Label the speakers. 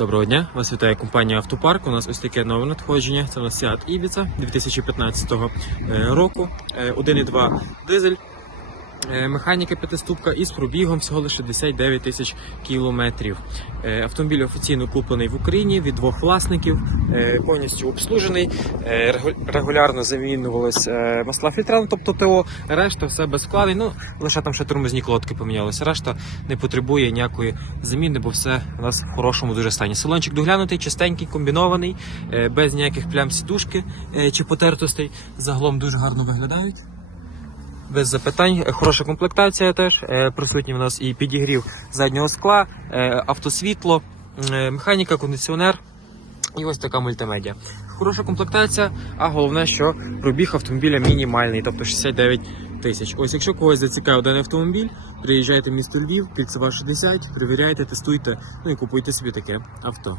Speaker 1: Доброго дня, вас вітає компанія Автопарк. У нас ось таке нове надходження. Це у нас Seat Ibiza 2015 е, року. Е, 1,2 дизель. Е, Механіка п'ятиступка із пробігом всього лише 69 тисяч кілометрів. Е, Автомобіль офіційно куплений в Україні від двох власників, е, повністю обслужений. Регулярно замінювались е, масла фільтра, ну, тобто ТО, решта все без вкладень. Ну лише там ще тормозні колодки помінялися. Решта не потребує ніякої заміни, бо все у нас в хорошому дуже стані. Салончик доглянутий, чистенький, комбінований, без ніяких плям сідушки чи потертостей. Загалом дуже гарно виглядають. Без запитань, Е, хороша комплектація теж. Е, Присутній в нас і підігрів заднього скла, е, автосвітло, механіка, кондиціонер. І ось така мультимедіа. Хороша комплектація, а головне, що пробіг автомобіля мінімальний, тобто 69 тисяч. Ось якщо когось зацікавив даний автомобіль, приїжджайте в місто Львів, кільцева 60, перевіряйте, тестуйте, ну і купуйте собі таке авто.